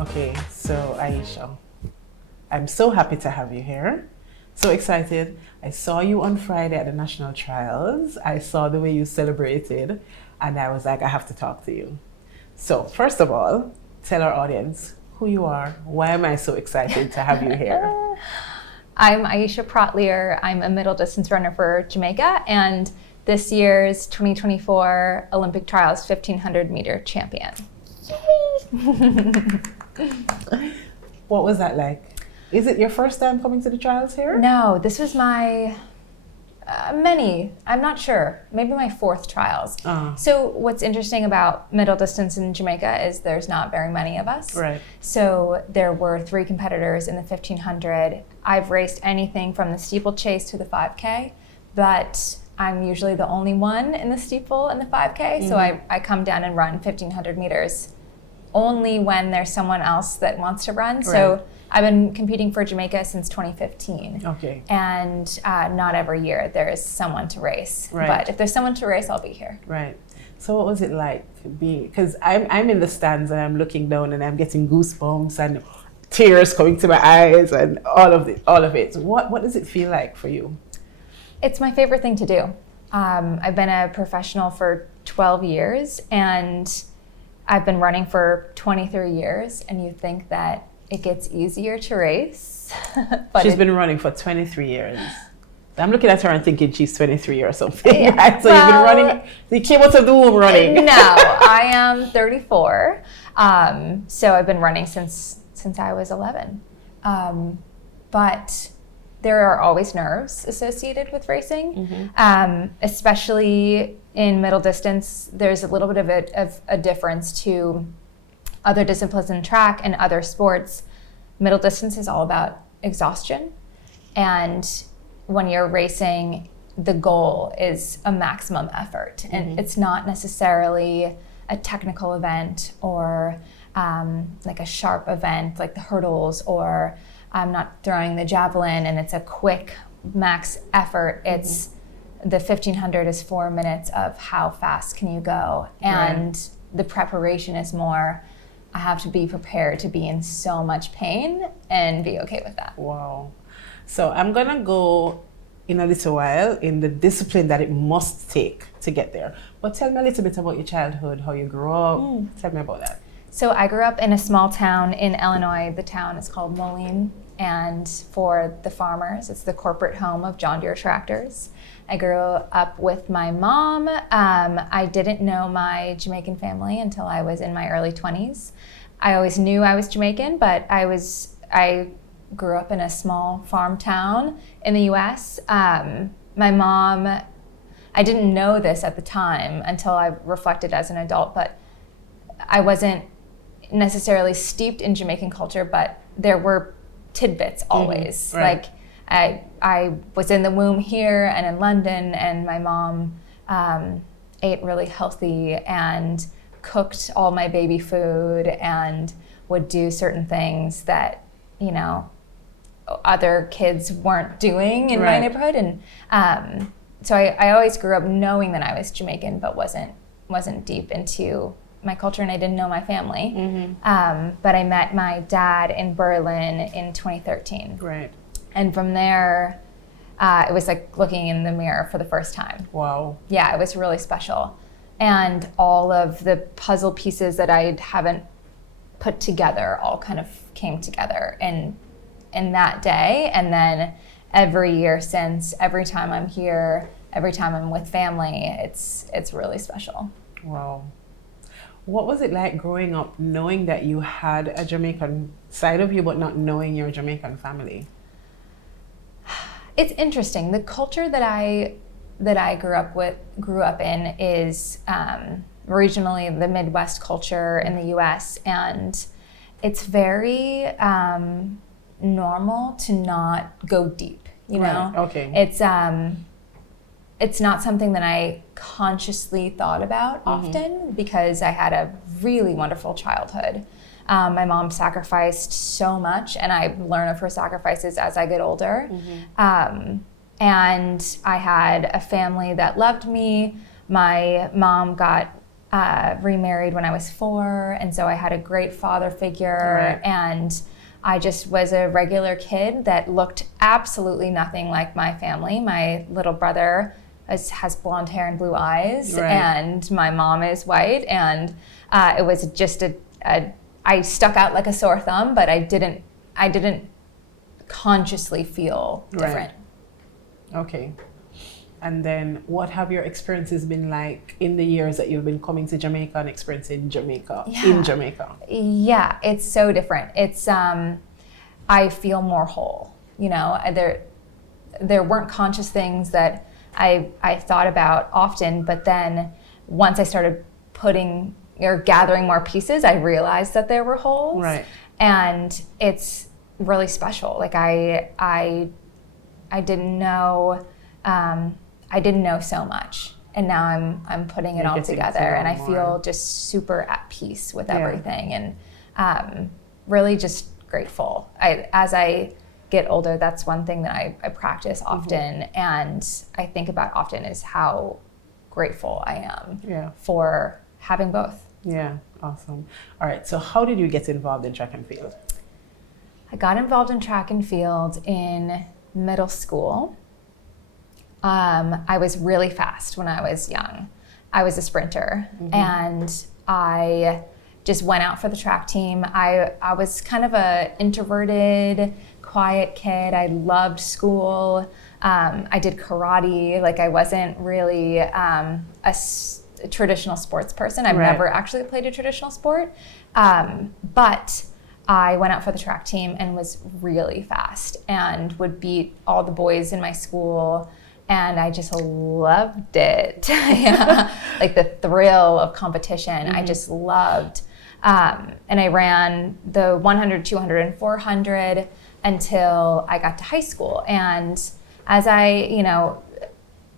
Okay, so Aisha, I'm so happy to have you here. So excited. I saw you on Friday at the national trials. I saw the way you celebrated, and I was like, I have to talk to you. So, first of all, tell our audience who you are. Why am I so excited to have you here? I'm Aisha Praught Leer. I'm a middle distance runner for Jamaica and this year's 2024 Olympic Trials 1500 meter champion. What was that like? Is it your first time coming to the trials here? No, this was my I'm not sure, maybe my fourth trials. So what's interesting about middle distance in Jamaica is there's not very many of us. Right. So there were 3 competitors in the 1500. I've raced anything from the steeplechase to the 5K, but I'm usually the only one in the steeple and the 5K. So I come down and run 1500 meters only when there's someone else that wants to run. Right. So I've been competing for Jamaica since 2015. Okay. And not every year there is someone to race. Right. But if there's someone to race, I'll be here. Right. So what was it like being, because I'm in the stands and I'm looking down and I'm getting goosebumps and tears coming to my eyes and all of it. What does it feel like for you? It's my favorite thing to do. I've been a professional for 12 years and I've been running for 23 years, and you think that it gets easier to race. But She's been running for 23 years. I'm looking at her and thinking she's 23 or something. Yeah, right? So you've been running, you came out of the womb running. No, I am 34. So I've been running since I was 11. But there are always nerves associated with racing, especially in middle distance. There's a little bit of a difference to other disciplines in track and other sports. Middle distance is all about exhaustion. And when you're racing, the goal is a maximum effort. And it's not necessarily a technical event or like a sharp event like the hurdles, or I'm not throwing the javelin and it's a quick max effort. It's the 1500 is 4 minutes of how fast can you go. And the preparation is more, I have to be prepared to be in so much pain and be okay with that. Wow. So I'm going to go in a little while in the discipline that it must take to get there. But tell me a little bit about your childhood, how you grew up. Tell me about that. So I grew up in a small town in Illinois. The town is called Moline. And for the farmers, it's the corporate home of John Deere tractors. I grew up with my mom. I didn't know my Jamaican family until I was in my early 20s. I always knew I was Jamaican, but I grew up in a small farm town in the US. My mom, I didn't know this at the time until I reflected as an adult, but I wasn't necessarily steeped in Jamaican culture, but there were tidbits always. Right. Like I was in the womb here and in London, and my mom ate really healthy and cooked all my baby food and would do certain things that, you know, other kids weren't doing in my neighborhood. And so I always grew up knowing that I was Jamaican, but wasn't deep into my culture, and I didn't know my family. But I met my dad in Berlin in 2013. Right. And from there, it was like looking in the mirror for the first time. Wow. Yeah, it was really special. And all of the puzzle pieces that I haven't put together all kind of came together in that day. And then every year since, every time I'm here, every time I'm with family, it's really special. Wow. What was it like growing up knowing that you had a Jamaican side of you, but not knowing your Jamaican family? It's interesting. The culture that I grew up in is regionally the Midwest culture in the U.S., and it's very normal to not go deep. You know, okay. It's not something that I consciously thought about often because I had a really wonderful childhood. My mom sacrificed so much, and I learn of her sacrifices as I get older. And I had a family that loved me. My mom got remarried when I was 4, and so I had a great father figure, and I just was a regular kid that looked absolutely nothing like my family. My little brother has blonde hair and blue eyes, and my mom is white, and it was just I stuck out like a sore thumb, but I didn't consciously feel different. Okay. And then what have your experiences been like in the years that you've been coming to Jamaica and experiencing Jamaica in Jamaica? Yeah, it's so different. It's I feel more whole. You know, there weren't conscious things that I thought about often, but then once I started gathering more pieces, I realized that there were holes. Right. And it's really special. Like I didn't know so much, and now I'm putting it all together, and I feel just super at peace with everything, and really just grateful. As I get older, that's one thing that I practice often, and I think about often is how grateful I am for having both. Yeah, awesome. All right, so how did you get involved in track and field? I got involved in track and field in middle school. I was really fast when I was young. I was a sprinter, and I just went out for the track team. I was kind of a introverted, quiet kid. I loved school. I did karate. Like I wasn't really a traditional sports person. I've never actually played a traditional sport, but I went out for the track team and was really fast and would beat all the boys in my school. And I just loved it. Like the thrill of competition, I just loved. And I ran the 100, 200, and 400 until I got to high school. And as I,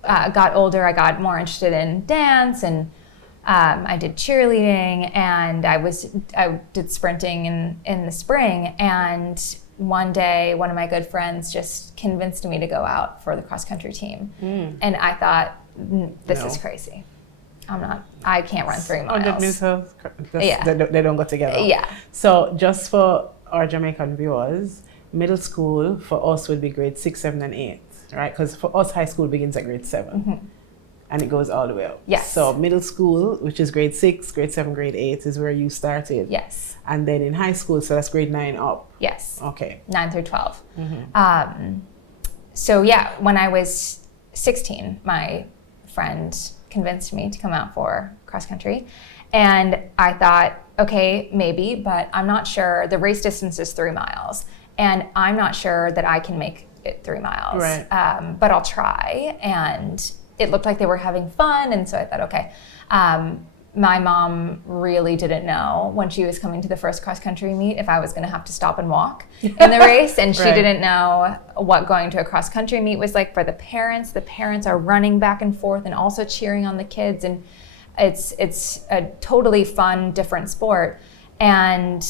got older, I got more interested in dance, and I did cheerleading, and I did sprinting in the spring. And one day, one of my good friends just convinced me to go out for the cross-country team. And I thought, this is crazy. I can't run 3 miles. 100 meters, they don't go together. Yeah. So just for our Jamaican viewers, middle school for us would be grade 6, 7, and 8, right? Because for us, high school begins at grade 7. And it goes all the way up. Yes. So middle school, which is grade 6, grade 7, grade 8 is where you started. Yes. And then in high school, so that's grade 9 up. Yes. Okay. 9 through 12. So yeah, when I was 16, my friend convinced me to come out for cross country. And I thought, okay, maybe, but I'm not sure. The race distance is 3 miles. And I'm not sure that I can make it 3 miles. Right. But I'll try. And it looked like they were having fun, and so I thought, okay. My mom really didn't know when she was coming to the first cross-country meet if I was going to have to stop and walk in the race, and she didn't know what going to a cross-country meet was like for the parents. The parents are running back and forth and also cheering on the kids, and it's a totally fun, different sport. And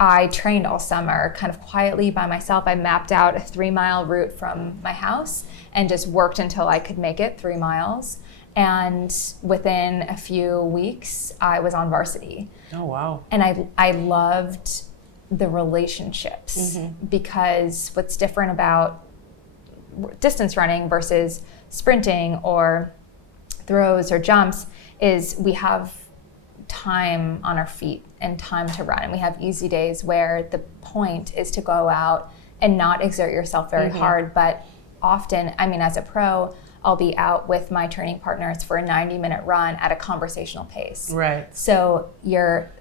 I trained all summer kind of quietly by myself. I mapped out a 3-mile route from my house and just worked until I could make it 3 miles. And within a few weeks, I was on varsity. Oh, wow. And I loved the relationships, because what's different about distance running versus sprinting or throws or jumps is we have time on our feet and time to run. And we have easy days where the point is to go out and not exert yourself very hard. But often, I mean, as a pro, I'll be out with my training partners for a 90-minute run at a conversational pace. Right. So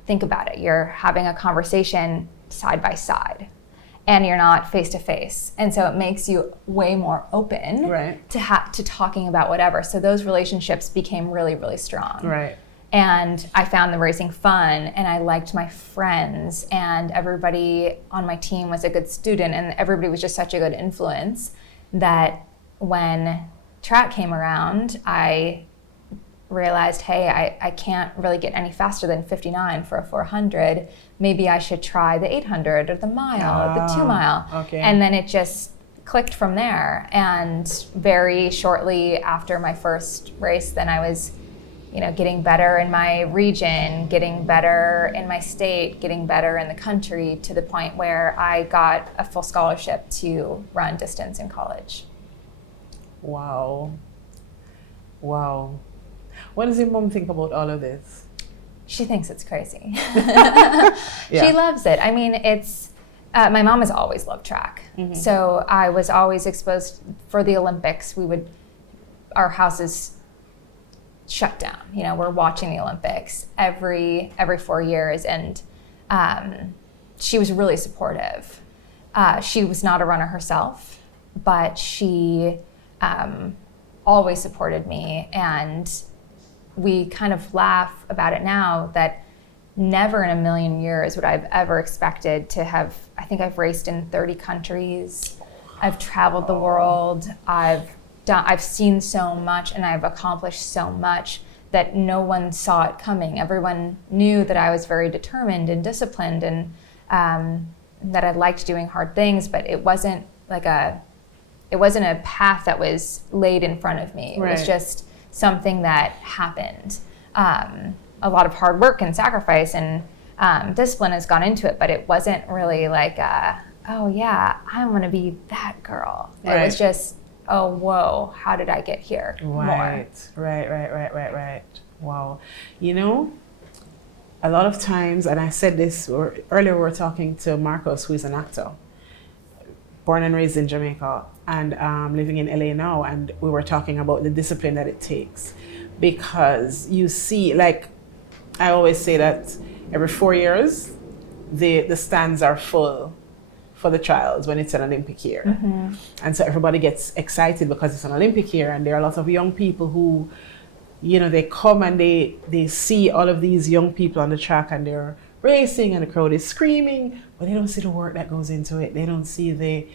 think about it, you're having a conversation side by side, and you're not face to face. And so it makes you way more open to talking about whatever. So those relationships became really, really strong. Right. And I found the racing fun, and I liked my friends, and everybody on my team was a good student, and everybody was just such a good influence that when track came around, I realized, hey, I can't really get any faster than 59 for a 400. Maybe I should try the 800 or the mile, or the 2 mile. Okay. And then it just clicked from there. And very shortly after my first race, then I was getting better in my region, getting better in my state, getting better in the country, to the point where I got a full scholarship to run distance in college. Wow. Wow. What does your mom think about all of this? She thinks it's crazy. Yeah. She loves it. I mean, my mom has always loved track. Mm-hmm. So I was always exposed for the Olympics. Our house is shut down. We're watching the Olympics every 4 years, and she was really supportive. She was not a runner herself, but she always supported me, and we kind of laugh about it now that never in a million years would I've ever expected to have. I think I've raced in 30 countries. I've traveled the world. I've seen so much, and I've accomplished so much that no one saw it coming. Everyone knew that I was very determined and disciplined, and that I liked doing hard things, but it wasn't a path that was laid in front of me. It was just something that happened. A lot of hard work and sacrifice and discipline has gone into it, but it wasn't really like, oh yeah, I want to be that girl. It was just, oh, whoa, how did I get here? Right. Wow. A lot of times, and I said this earlier, we were talking to Marcos, who is an actor, born and raised in Jamaica, and living in LA now, and we were talking about the discipline that it takes. Because you see, like, I always say that every 4 years, the stands are full for the trials when it's an Olympic year. Mm-hmm. And so everybody gets excited because it's an Olympic year, and there are a lot of young people who, they come and they see all of these young people on the track, and they're racing and the crowd is screaming, but they don't see the work that goes into it. They don't see the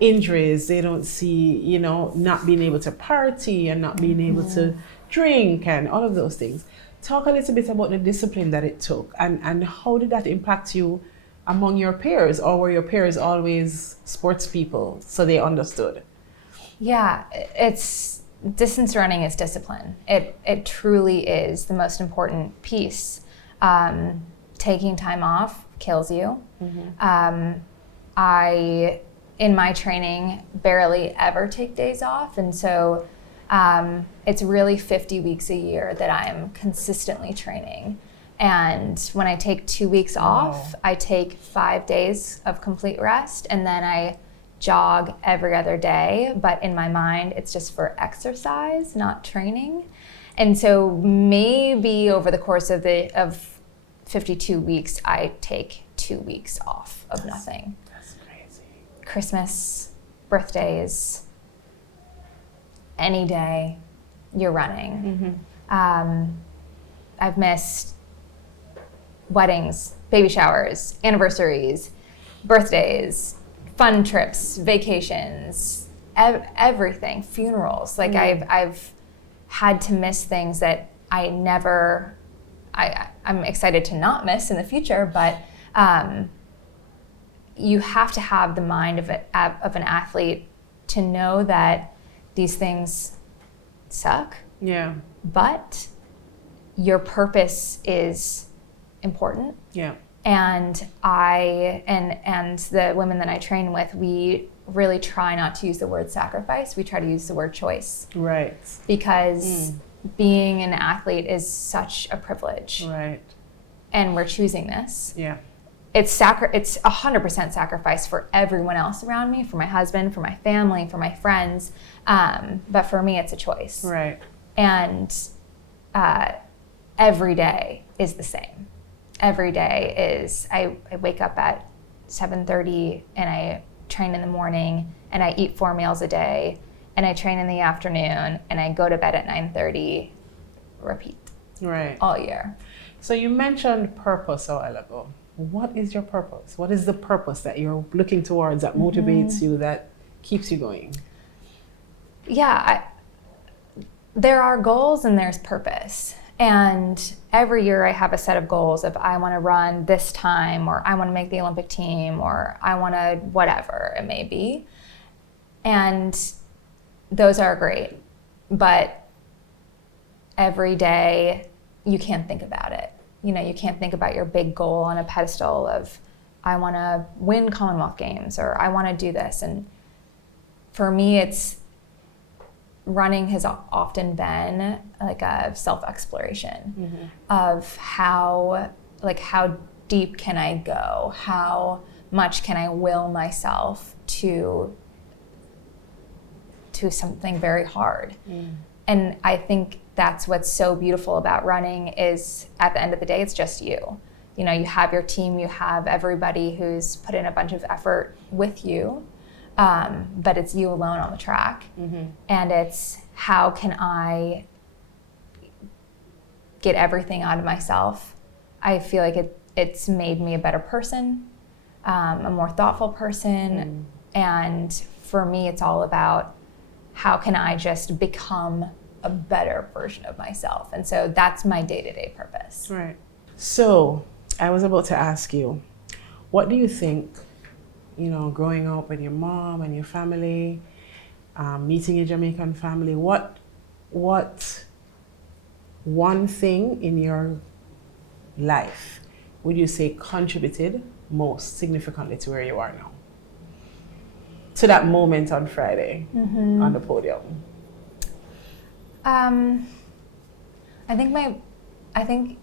injuries. They don't see, not being able to party and not being able to drink and all of those things. Talk a little bit about the discipline that it took, and how did that impact you among your peers, or were your peers always sports people so they understood? Yeah, distance running is discipline. It truly is the most important piece. Taking time off kills you. Mm-hmm. I, in my training, barely ever take days off, and so it's really 50 weeks a year that I'm consistently training. And when I take 2 weeks off, I take 5 days of complete rest, and then I jog every other day. But in my mind, it's just for exercise, not training. And so maybe over the course of 52 weeks, I take 2 weeks off of nothing. That's crazy. Christmas, birthdays, any day, you're running. Mm-hmm. I've missed weddings, baby showers, anniversaries, birthdays, fun trips, vacations, everything, funerals. Like I've had to miss things that I'm excited to not miss in the future, but you have to have the mind of an athlete to know that these things suck. Yeah. But your purpose is important. Yeah. And the women that I train with, we really try not to use the word sacrifice. We try to use the word choice. Right. Because being an athlete is such a privilege. Right. And we're choosing this. Yeah. It's 100% sacrifice for everyone else around me, for my husband, for my family, for my friends. But for me, it's a choice. Right. And every day is the same. Every day is, I wake up at 7:30 and I train in the morning, and I eat 4 meals a day, and I train in the afternoon, and I go to bed at 9:30, repeat. Right. All year. So you mentioned purpose a while ago. What is your purpose? What is the purpose that you're looking towards that motivates you, that keeps you going? Yeah, there are goals and there's purpose. And every year I have a set of goals of I want to run this time, or I want to make the Olympic team, or I want to whatever it may be. And those are great. But every day you can't think about it. You know, you can't think about your big goal on a pedestal of, I want to win Commonwealth Games, or I want to do this. And for me, it's running has often been like a self-exploration of how deep can I go? How much can I will myself to something very hard? And I think that's what's so beautiful about running is at the end of the day, it's just you. You know, you have your team, you have everybody who's put in a bunch of effort with you, but it's you alone on the track. And it's how can I get everything out of myself? I feel like it's made me a better person, a more thoughtful person. And for me, it's all about how can I just become a better version of myself? And so that's my day-to-day purpose. Right. So I was about to ask you, what do you think, you know, growing up with your mom and your family, meeting your Jamaican family, what one thing in your life would you say contributed most significantly to where you are now? To that moment on Friday on the podium? I think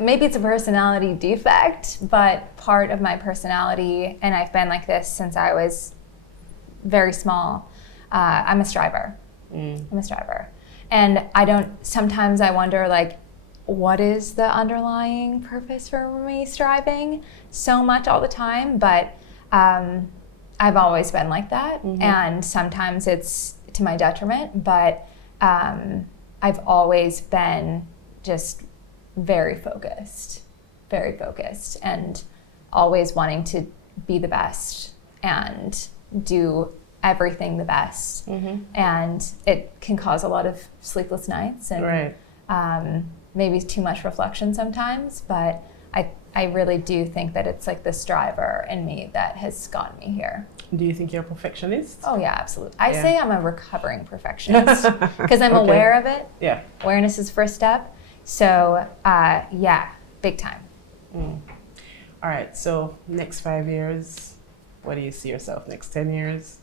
maybe it's a personality defect, but part of my personality, and I've been like this since I was very small, I'm a striver. I'm a striver. And sometimes I wonder, like, what is the underlying purpose for me striving so much all the time? But I've always been like that. And sometimes it's to my detriment, but I've always been just very focused, and always wanting to be the best and do everything the best. And it can cause a lot of sleepless nights and maybe too much reflection sometimes, but I really do think that it's like the striver in me that has gotten me here. Do you think you're a perfectionist? Oh yeah, absolutely. I say I'm a recovering perfectionist because I'm aware of it. Yeah. Awareness is first step. So yeah, big time. All right, so next 5 years, what do you see yourself next 10 years?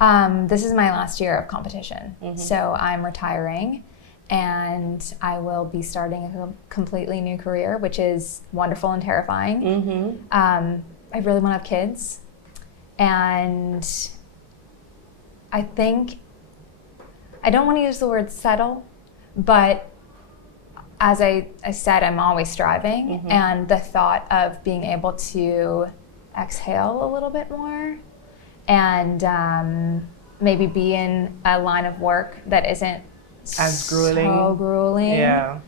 This is my last year of competition. So I'm retiring and I will be starting a completely new career, which is wonderful and terrifying. I really want to have kids. And I think, I don't want to use the word settle, but as I said, I'm always striving. And the thought of being able to exhale a little bit more and maybe be in a line of work that isn't as grueling. So grueling. Yeah.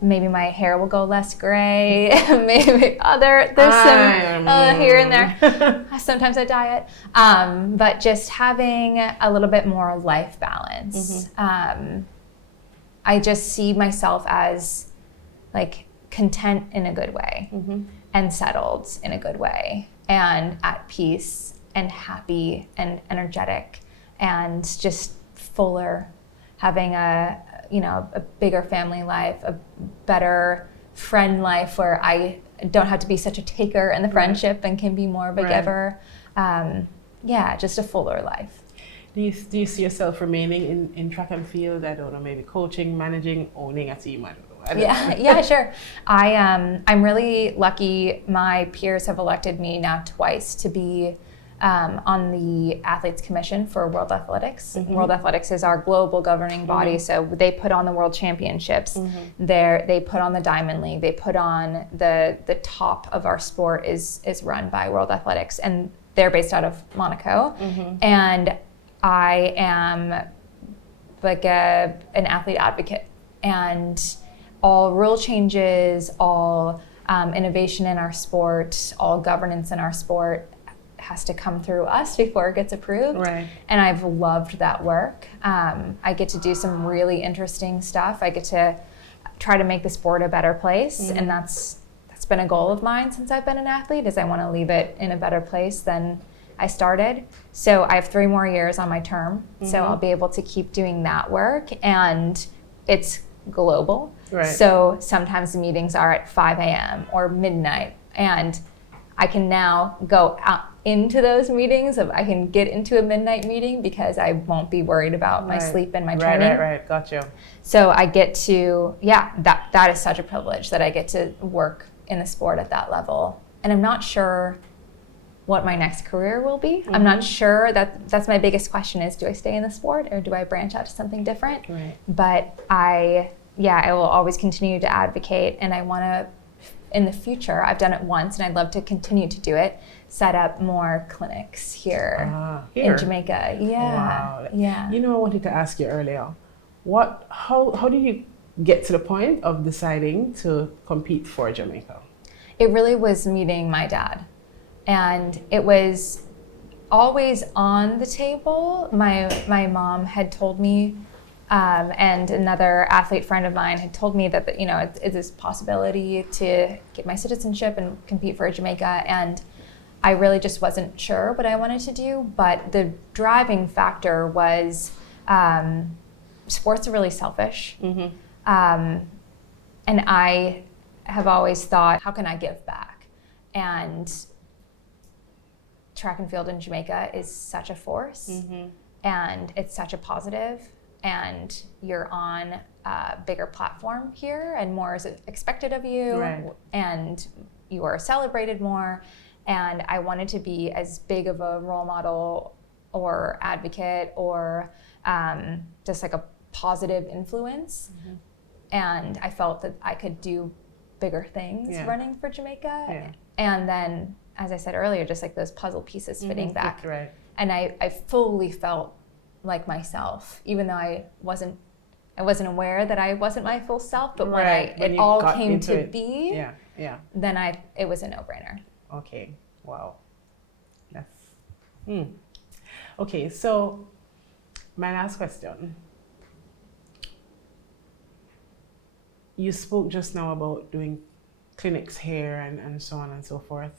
Maybe my hair will go less gray. Maybe there's some here and there. Sometimes I diet. But just having a little bit more life balance. I just see myself as like content in a good way and settled in a good way and at peace and happy and energetic and just fuller, having a bigger family life, a better friend life where I don't have to be such a taker in the friendship and can be more of a giver. Just a fuller life. Do you see yourself remaining in track and field? I don't know, maybe coaching, managing, owning a team? I don't know. Yeah, sure. I'm really lucky. My peers have elected me now twice to be on the Athletes Commission for World Athletics. World Athletics is our global governing body, so they put on the World Championships. They put on the Diamond League. They put on the top of our sport is run by World Athletics, and they're based out of Monaco. And I am like an athlete advocate, and all rule changes, all innovation in our sport, all governance in our sport has to come through us before it gets approved. And I've loved that work. I get to do some really interesting stuff. I get to try to make the sport a better place, and that's been a goal of mine since I've been an athlete, is I want to leave it in a better place than I started. So I have 3 more years on my term, so I'll be able to keep doing that work, and it's global. Right. So sometimes the meetings are at 5 a.m. or midnight, and I can now go out into those meetings. I can get into a midnight meeting because I won't be worried about my sleep and my training. Right. Gotcha. So I get to, that is such a privilege that I get to work in the sport at that level. And I'm not sure what my next career will be. I'm not sure. That's my biggest question is, do I stay in the sport or do I branch out to something different? Right. But I will always continue to advocate, and I want to, in the future, I've done it once and I'd love to continue to do it, set up more clinics here in Jamaica. Yeah. Wow. Yeah. You know, I wanted to ask you earlier, how did you get to the point of deciding to compete for Jamaica? It really was meeting my dad. And it was always on the table. My mom had told me, and another athlete friend of mine had told me that it's this possibility to get my citizenship and compete for Jamaica. And I really just wasn't sure what I wanted to do. But the driving factor was sports are really selfish. And I have always thought, how can I give back? And track and field in Jamaica is such a force, and it's such a positive, and you're on a bigger platform here, and more is expected of you, and you are celebrated more. And I wanted to be as big of a role model or advocate or just like a positive influence. And I felt that I could do bigger things running for Jamaica. And then, as I said earlier, just like those puzzle pieces fitting back. And I fully felt like myself, even though I wasn't aware that I wasn't my full self, but when it all came to be, then it was a no-brainer. Okay, wow. That's okay, so my last question. You spoke just now about doing clinics here and so on and so forth.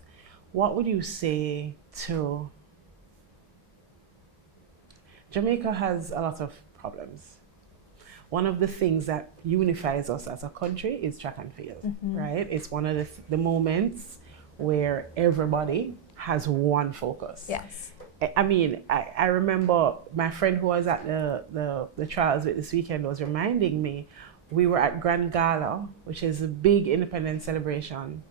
What would you say to Jamaica has a lot of problems. One of the things that unifies us as a country is track and field, right? It's one of the moments where everybody has one focus. Yes. I mean, I remember my friend who was at the trials with this weekend was reminding me, we were at Grand Gala, which is a big independence celebration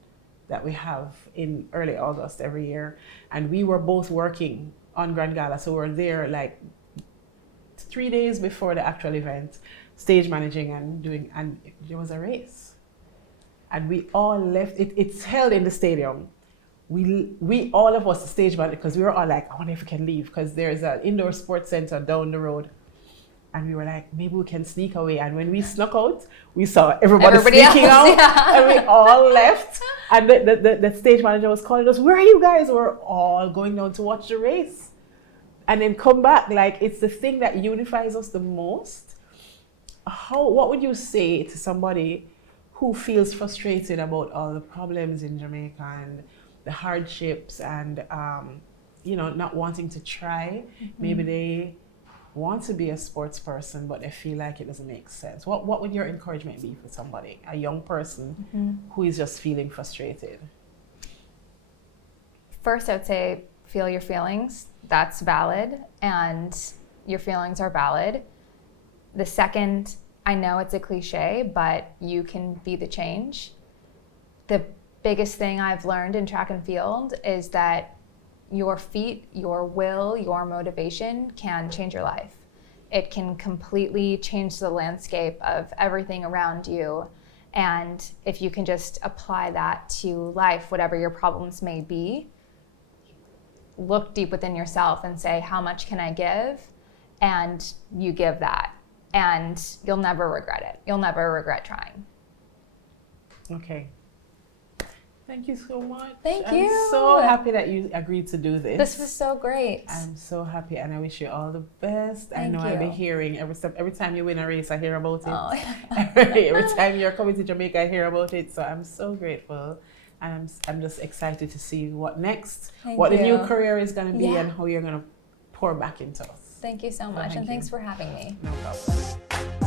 that we have in early August every year. And we were both working on Grand Gala. So we're there like 3 days before the actual event, stage managing and doing, and there was a race. And we all left, it's held in the stadium. We all of us, the stage manager, because we were all like, I wonder if we can leave, because there's an indoor sports center down the road. And we were like, maybe we can sneak away. And when we snuck out, we saw everybody sneaking out, and we all left. And the stage manager was calling us, where are you guys? We're all going down to watch the race. And then come back. Like, it's the thing that unifies us the most. What would you say to somebody who feels frustrated about all the problems in Jamaica and the hardships and, not wanting to try? Maybe they want to be a sports person, but they feel like it doesn't make sense. What would your encouragement be for somebody, a young person who is just feeling frustrated? First, I would say feel your feelings. That's valid, and your feelings are valid. The second, I know it's a cliche, but you can be the change. The biggest thing I've learned in track and field is that your feet, your will, your motivation can change your life. It can completely change the landscape of everything around you. And if you can just apply that to life, whatever your problems may be, look deep within yourself and say, how much can I give? And you give that. And you'll never regret it. You'll never regret trying. Okay. Thank you so much. Thank you. I'm so happy that you agreed to do this. This was so great. I'm so happy, and I wish you all the best. Thank I know you. I'll be hearing every time you win a race, I hear about it. Oh. Every time you're coming to Jamaica, I hear about it. So I'm so grateful. And I'm just excited to see what next, what the new career is going to be, and how you're going to pour back into us. Thank you so much, and thanks for having me. No problem.